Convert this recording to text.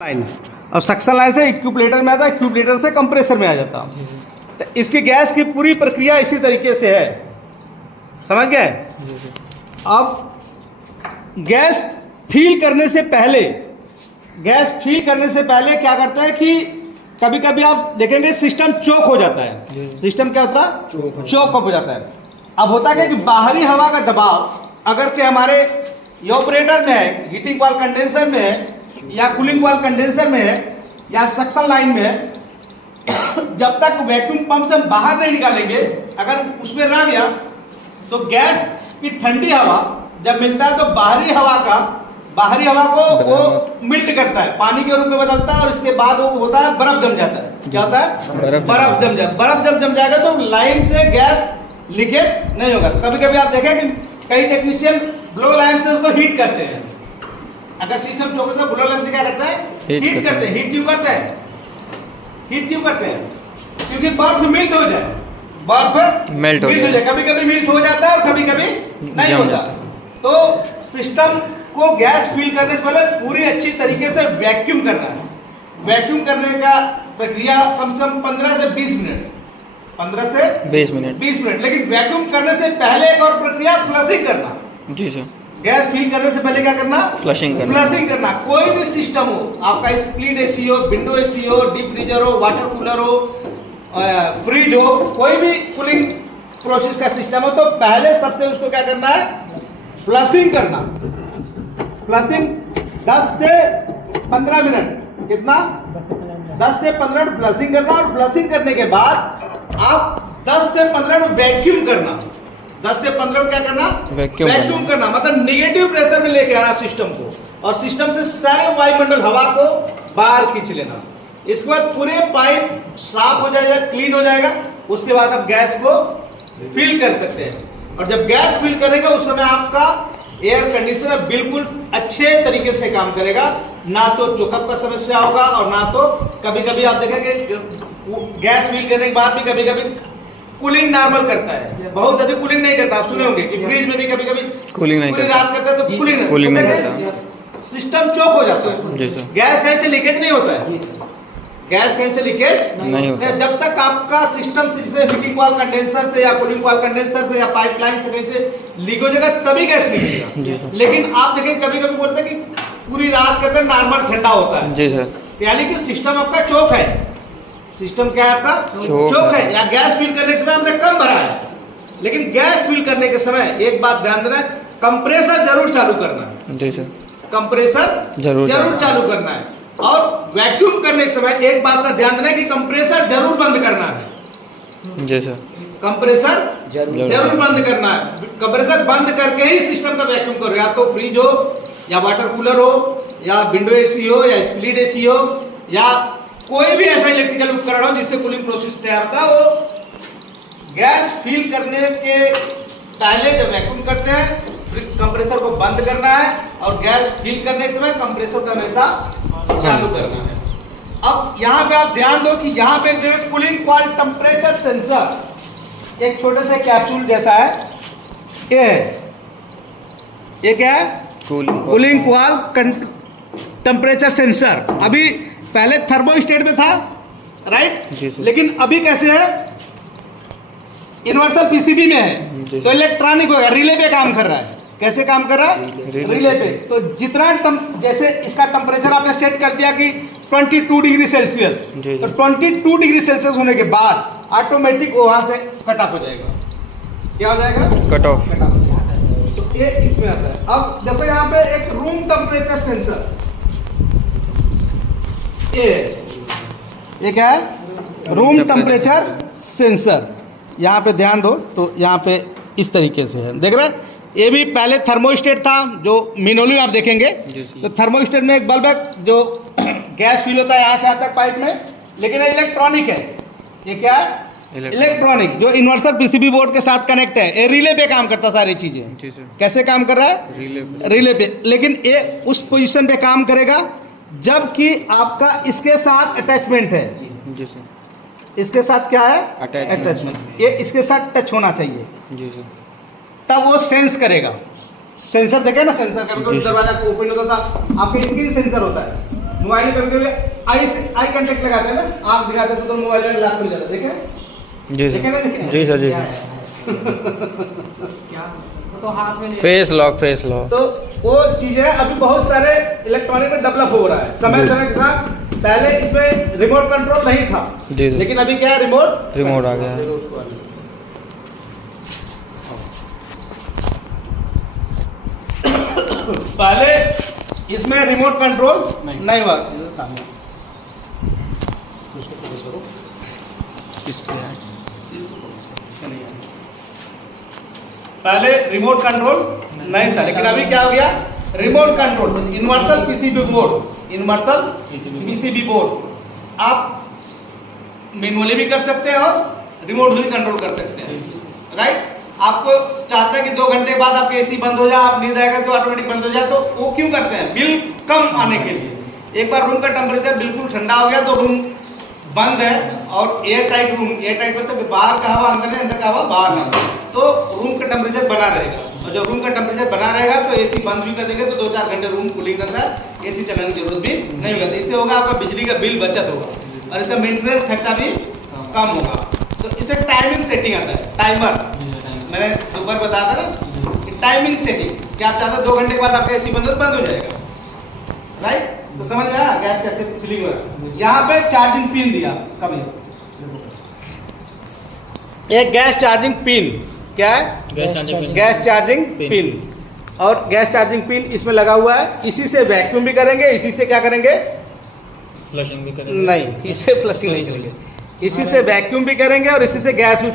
Line और suction line से इक्यूपलेटर में आता है, इक्यूपलेटर से कंप्रेसर में आ जाता। तो इसकी गैस की पूरी प्रक्रिया इसी तरीके से है, समझ गए। अब गैस फील करने से पहले क्या करता है कि कभी कभी आप देखेंगे सिस्टम चोक हो जाता है। सिस्टम क्या होता है? चोक हो जाता है। अब होता है कि बाहरी हवा का दबाव अगर के हमारे ऑपरेटर में है, हीटिंग वाल्व कंडेंसर में है, या कूलिंग वाल्व कंडेंसर में है, या सक्शन लाइन में है, जब तक वैक्यूम पंप से हम बाहर नहीं निकालेंगे, अगर उसमें रह गया तो गैस की ठंडी हवा जब मिलता है तो बाहरी हवा को वो मिल्ट करता है, पानी के रूप में बदलता है, और इसके बाद वो होता है बर्फ जम जाता है। क्या होता है? बर्फ जब जम जाएगा तो लाइन से गैस लीकेज नहीं होगा। कभी कभी आप देखें कि कई टेक्नीशियन ब्लो लाइन से उसको हीट करते हैं। अगर सिस्टम चौक तो ब्लो लाइन से क्या करता है? हीट करते हैं। हीट क्यों करते हैं? क्योंकि बर्फ मेल्ट हो जाए, मेल्ट हो जाए। कभी कभी मेल्ट हो जाता है और कभी कभी नहीं होता। तो सिस्टम को गैस फिल करने से पहले पूरी अच्छी तरीके से वैक्यूम करना है। वैक्यूम करने का प्रक्रिया कम से कम 15 से 20 मिनट, 15 से 20 मिनट। लेकिन वैक्यूम करने से पहले एक और प्रक्रिया फ्लशिंग करना। जी सर। गैस फिल करने से पहले क्या करना? फ्लशिंग करना। कोई भी सिस्टम हो, आपका स्प्लिट एसी हो, विंडो एसी हो, डीप फ्रीजर हो, वाटर कूलर हो, फ्रिज हो, कोई भी कूलिंग प्रोसेस का सिस्टम हो, तो पहले सबसे उसको क्या करना है? फ्लशिंग करना। फ्लशिंग 10 से 15 मिनट, कितना? 10 से 15 मिनट फ्लशिंग करना। और फ्लशिंग करने के बाद आप 10 से 15 मिनट वैक्यूम करना। 10 से 15 मिनट क्या करना? वैक्यूम करना। मतलब निगेटिव प्रेशर में लेके आना सिस्टम को, और सिस्टम से सारे वायुमंडल हवा को बाहर खींच लेना। इसके बाद पूरे पाइप साफ हो जाएगा, क्लीन हो जाएगा। उसके बाद आप गैस को फिल कर सकते हैं। और जब गैस फिल करेगा उस समय आपका एयर कंडीशनर बिल्कुल अच्छे तरीके से काम करेगा, ना तो चोकअप का समस्या होगा, और ना तो कभी कभी आप देखेंगे गैस फिल करने के बाद भी कभी कभी कूलिंग नॉर्मल करता है, बहुत अधिक कूलिंग नहीं करता। आप सुने होंगे कि फ्रिज में भी कभी कभी कूलिंग नहीं करता, रात करता है तो कूलिंग नहीं करता, सिस्टम चोक हो जाता है। गैस कहीं से लीकेज नहीं होता है, गैस कहीं से लीकेज नहीं होता है। जब तक आपका सिस्टम से हीटिंग वाल्व कंडेंसर से या कूलिंग वाल्व कंडेंसर से या पाइपलाइन से कहीं से लीक हो जाएगा तभी गैस निकलेगा। लेकिन आप देखें कभी कभी बोलते हैं कि पूरी रात करते हैं नॉर्मल ठंडा होता है। जी सर। यानी कि सिस्टम आपका चोक है। सिस्टम क्या है आपका? चोक है। या गैस फिल करने के समय हमने कम भरा है। लेकिन गैस फिल करने के समय एक बात ध्यान देना है, कंप्रेसर जरूर चालू करना है। जी सर। कंप्रेसर जरूर चालू करना है। और वैक्यूम करने के समय एक बात का ध्यान देना है कि कंप्रेसर जरूर बंद करना है। जी सर। कंप्रेसर जरूर बंद करना है। कंप्रेसर बंद करके ही सिस्टम का वैक्यूम करो, या तो फ्रिज हो, या वाटर कूलर हो, या विंडो एसी हो, या स्प्लिट एसी हो, या कोई भी ऐसा इलेक्ट्रिकल उपकरण हो जिससे कूलिंग प्रोसेस तैयार होता है। वो गैस फिल करने के पहले जब वैक्यूम करते हैं कंप्रेसर को बंद करना है, और गैस फिल करने के समय कंप्रेसर को हमेशा चालू करना है। अब यहाँ पे आप ध्यान दो कि यहाँ पे कूलिंग वाल्व टेम्परेचर सेंसर एक छोटे से कैप्सूल जैसा है, ये क्या है? Cooling valve temperature sensor. अभी पहले थर्मोस्टेट में था, राइट? लेकिन अभी कैसे है? यूनिवर्सल पीसीबी में है, तो इलेक्ट्रॉनिक होगा, रिले पे काम कर रहा है। कैसे काम कर रहा है? रिले पे। तो जितना जैसे इसका टेम्परेचर आपने सेट कर दिया कि 22 डिग्री सेल्सियस, तो 22 डिग्री सेल्सियस होने के बाद ऑटोमेटिक वहां से कट ऑफ हो जाएगा। क्या हो जाएगा? Cut off. तो ये इसमें आता है। अब देखो यहाँ पे एक रूम टेम्परेचर सेंसर, ये क्या है? Room temperature sensor. यहाँ पे ध्यान दो तो यहाँ पे इस तरीके से है, देख रहे हैं? ये भी पहले थर्मोस्टेट था, जो मिनोली आप देखेंगे तो थर्मोस्टेट में एक बल्ब है जो गैस फिल होता है यहाँ से आता है पाइप में, लेकिन ये इलेक्ट्रॉनिक है। ये क्या है? इलेक्ट्रॉनिक, जो यूनिवर्सल पीसीबी बोर्ड के साथ कनेक्ट है। ये रिले पे काम करता, सारी चीजें कैसे काम कर रहा है? रिले पे। लेकिन ये उस पोजीशन पे काम करेगा जबकि आपका इसके साथ अटैचमेंट है। जी सर। इसके साथ क्या है? अटैचमेंट। ये इसके साथ टच होना चाहिए। जी सर। तब वो सेंस करेगा। सेंसर देखे ना, सेंसर का दरवाजा को ओपन होता था, आपके स्क्रीन सेंसर होता है। मोबाइल में कभी आई कांटेक्ट लगाते हैं ना, आंख दिखाते हैं तो मोबाइल में लॉक खुल जाता है, देखें? जी सर, देखें ना, देखें? जी सर, जी सर। तो हाथ में फेस लॉक, फेस लॉक। तो वो चीज है, अभी बहुत सारे इलेक्ट्रॉनिक में डेवलप हो रहा है समय समय के साथ। पहले इसमें रिमोट कंट्रोल नहीं था, जी सर, लेकिन अभी क्या है, रिमोट आ गया है। पहले इसमें रिमोट कंट्रोल नहीं हुआ। पहले रिमोट कंट्रोल नहीं था, लेकिन अभी क्या हो गया, remote control universal PCB board, universal PCB board आप मैनुअली भी कर सकते हैं और रिमोट भी कंट्रोल कर सकते हैं, राइट? आपको चाहते हैं कि 2 घंटे बाद आपके एसी बंद हो जाए, आप नींद आएगा तो ऑटोमेटिक बंद हो जाए, तो वो क्यों करते हैं, बिल कम आने के लिए। एक बार रूम का टेम्परेचर बिल्कुल ठंडा हो गया तो रूम बंद है और air tight room, air tight मतलब बाहर का हवा अंदर है, अंदर का हवा बाहर नहीं, तो रूम का टेम्परेचर बना रहेगा। और जब रूम का टेम्परेचर बना रहेगा तो एसी बंद भी कर देंगे तो 2-4 घंटे रूम कूलिंग करता है, एसी चलाने की जरूरत भी नहीं होगा। तो इससे होगा आपका बिजली का बिल बचत होगा और इसका मेंटेनेंस खर्चा भी कम होगा। तो इसे टाइमिंग सेटिंग आता है, टाइमर, मैंने ऊपर बताया था ना, टाइमिंग सेटिंग, क्या आप चाहते हो 2 घंटे के बाद आपका एसी बंद हो जाएगा, राइट? तो समझ में आया गैस कैसे फिलिंग हुआ। यहाँ पे चार्जिंग पिन दिया, कम एक गैस चार्जिंग पिन, क्या है, गैस चार्जिंग पिन। और गैस चार्जिंग पिन इसमें लगा हुआ है, इसी से वैक्यूम भी करेंगे, इसी से क्या करेंगे, फ्लशिंग भी करेंगे। नहीं, इससे फ्लशिंग नहीं करेंगे, इसी से वैक्यूम भी करेंगे और इसी से गैस भी